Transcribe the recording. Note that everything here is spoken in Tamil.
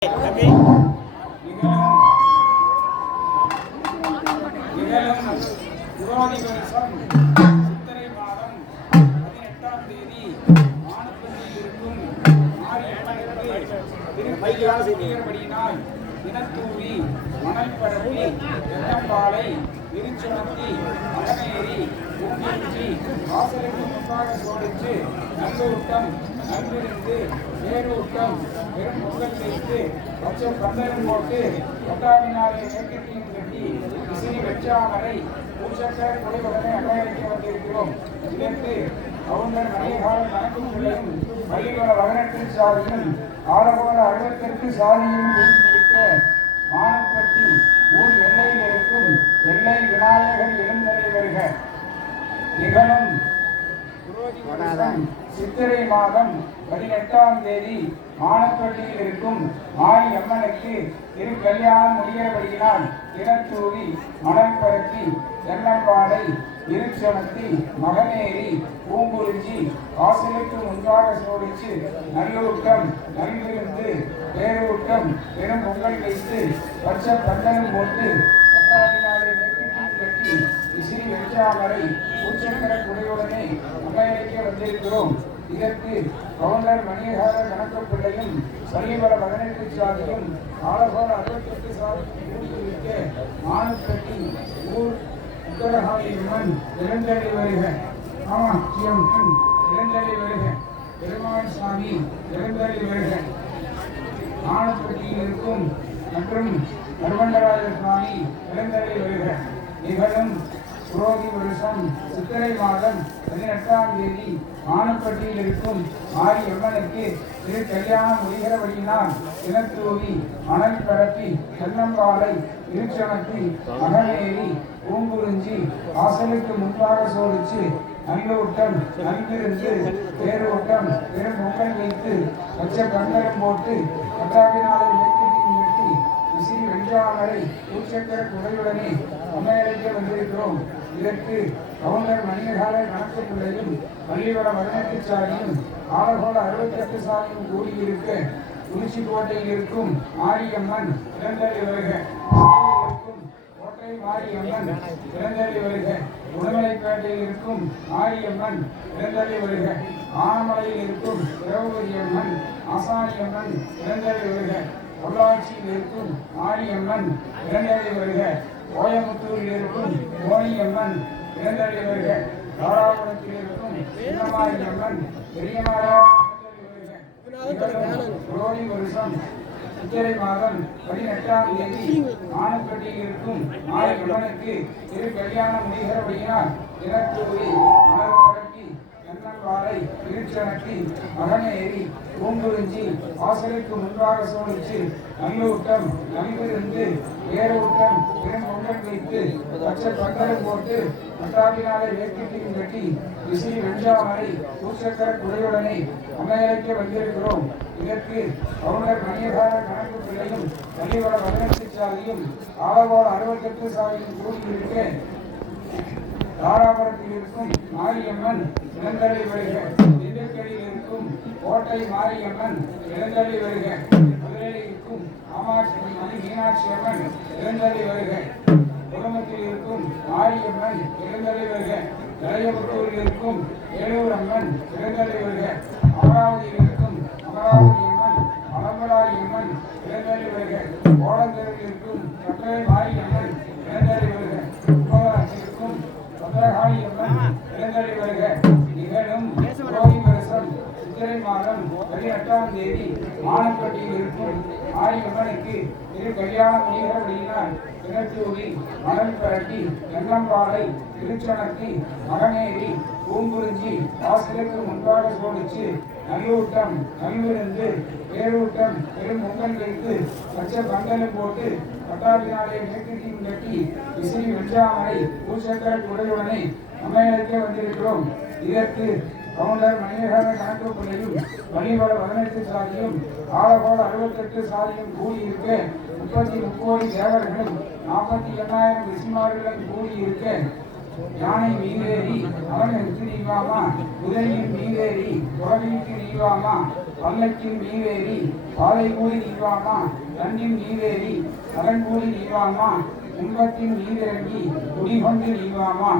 புரோதி வருஷம் சித்திரை மாதம் 18ஆம் தேதி வானப்பள்ளியில் இருக்கும் மாரியம்மனுக்கு தினத்தூவி மணல் பரப்பி வெள்ளம்பாலை திருச்சுணத்தி மகனேரி பூங்கிருச்சி வாசலுக்கு முன்பாக சோடிச்சு நல்லூட்டம் நல்விருந்து வேரூட்டம் பெரும் பொங்கல் வைத்து பச்சை பந்தலும் போட்டு கொட்டாவினாலே மேற்கட்டியும் கட்டி விசிறி வெச்சாமரை பூச்சக்க குறைவுடனே அடையாளிக்க வந்திருக்கிறோம். இதற்கு கவுண்டர் மணிகாலம் கணக்கும் பிள்ளையும் பள்ளிகள 18 சாதியும் ஆலகோல 68 சாதியும் குறிப்பிட்ட மானப்பட்டி ஊர் எல்லையில் இருக்கும் எல்லை விநாயகர் எழுந்தரை வருக. நிகழும் சித்திரை மாதம் 18ஆம் தேதி மானப்பட்டியில் இருக்கும் மாரியம்மனுக்கு திரு கல்யாணம் முடிகிறபடியினால் தினத்தூவி மணல் பரப்பி தென்னம்பாலை திருச்சனத்தி மகனேரி பூங்குறிச்சி வாசலுக்கு முன்பாக சோடிச்சு நல்லூட்டம் நல்விருந்து பேரூட்டம் பெரும் பொங்கல் வைத்து பச்சை பந்தலும் போட்டு பட்டாவினாலே கட்டி விசிறி வெச்சாமரை பூச்சக்கர குடையுடனே அமெரிக்க வந்திருக்கிறோம். இதற்கு கவுண்டர் மணிகார கணக்கு பிள்ளையும் சல்லிவர 18 சாதியும் ஆலகோல 68 சாதியும் மானப்பட்டி ஊர் உத்தரகாளி அம்மன் இளந்தளி வருக. காமாட்சி அம்மன் இளந்தளி வருக. பெருமாள் சாமி இளந்தளி வருக. மானப்பட்டியில் இருக்கும் மற்றும் நர்மண்டராஜ சுவாமி இளந்தளி வருக. நிகழும் புரோதி வருஷம் சித்திரை மாதம் 18ஆம் தேதி மானப்பட்டியில் இருக்கும் மாரியம்மனுக்கு திரு கல்யாணம் முடிகிறபடியினால் தினத்தூவி மணல் பரப்பி தென்னம்பாலை திருச்சனத்தி மகனேரி பூங்குறிஞ்சி வாசலுக்கு முன்பாக சோடிச்சு நல்லூட்டம் நல்விருந்து பேரூட்டம் பெரும் பொங்கல் வைத்து பச்சை கந்தரம் போட்டு பட்டாவினாலை மேற்கட்டியும் வெட்டி விசிறி வெஞ்சாமரை பூச்சக்கர குடையுடனே அமெரிக்க வந்திருக்கிறோம். இதற்கு கவுண்டர் மணிகால கணக்கு பிள்ளையும் பள்ளிவள 18 சாதியும் ஆலகோல 68 சாதியும் கூடியிருக்க குறிச்சிக்கோட்டையில் இருக்கும் மாரியம்மன் இளந்தளி வருக. கோட்டை மாரியம்மன் இளந்தளி வருக. உடுமலைப்பேட்டையில் இருக்கும் மாரியம்மன் இளந்தளி வருக. ஆனமலையில் இருக்கும் திரௌபதி அம்மன் ஆசானியம்மன் இளந்தளி வருக. பொள்ளாச்சியில் இருக்கும் மாரியம்மன் இளந்தளி வருக. கோயமுத்தூரில் இருக்கும் கோணியம்மன் இளந்தளி வருக. தாராபுரத்தில் இருக்கும் சின்னமாரியம்மன் பெரியமாரியம்மன் புரோதி வருஷம் சித்திரை மாதம் 18ஆம் தேதி மானப்பட்டியில் இருக்கும் மாரியம்மனுக்கு திரு கல்யாணம் முடிகிறபடியினால் தினத்தூவி மணல் பரப்பி தென்னம்பாலை திருச்சனத்தி மகனேரி பூங்குறிஞ்சி வாசலுக்கு முன்பாக சோடிச்சு நல்லூட்டம் நல்விருந்து பேரூட்டம் பெரும் பொங்கல் வைத்து பச்சை பந்தலும் போட்டு பட்டாவினாலே வேட்கையும் கட்டி விசிறி வெஞ்சாமரை பூச்சக்கர குடையுடனே அமெரிக்க வந்திருக்கிறோம். இதற்கு கவுண்டர் மணியகார கணக்கு பிள்ளையும் பள்ளிவள 18 சாதியும் ஆலகோல 68 சாதியும் கூடியிருக்க தாராபுரத்தில் இருக்கும் மாரியம்மன் இளந்தளி வருக. திண்டுக்கல்லில் இருக்கும் கோட்டை மாரியம்மன் இளந்தளி வருக. மதுரையில் இருக்கும் காமாட்சி மீனாட்சி அம்மன் இளந்தளி வருக. குடும்பத்தில் இருக்கும் மாரியம்மன் இளந்தளி வருக. இளையபுத்தூரில் இருக்கும் ஏலூர் அம்மன் இளந்தளி வருக. அமராவதியில் இருக்கும் அமராவதி அம்மன் மலம்பலாரி அம்மன் இளந்தளி வருக. கோடந்தரில் இருக்கும் கட்டளை மாரியம்மன் இளந்தளி வருக. இருக்கும் பத்திரகாளி அம்மன் இளந்தளி வருக. நிகழும் புரோதி வருஷம் சித்திரை மாதம் 18ஆம் தேதி மானப்பட்டியில் இருக்கும் மாரியம்மனுக்கு திரு கல்யாணம் முடிகிறபடியினால் தினத்தூவி மணல் பரப்பி தென்னம்பாலை திருச்சனத்தி மகனேரி பூங்குறிஞ்சி வாசலுக்கு முன்பாக சோடிச்சு நல்லூட்டம் நல்விருந்து பேரூட்டம் பெரும் பொங்கல் வைத்து பச்சை பந்தலும் போட்டு பட்டாவினாலே மேற்கட்டியும் கட்டி விசிறி வெஞ்சாமரை பூச்சக்கர குடையுடனே அமெரிக்க வந்திருக்கிறோம். இதற்கு கவுண்டர் மணியகார கணக்கு பிள்ளையும் பள்ளிவள 18 சாதியும் ஆலகோல 68 சாதியும் கூடியிருக்க 33 கோடி தேவர்களும் 48,000 விசிமார்களும் கூடியிருக்க யானை மீதேறி அவனுக்கு நீவாமா குதிரையின் மீதேறி குரலிக்கு நீவாமா பல்லக்கின் நீவேறி பாதை கூடி நீவாமா தண்டின் நீவேறி அதன் கூடி நீவாமா துன்பத்தின் நீரிறங்கி குடிகொண்டு நீவாமா.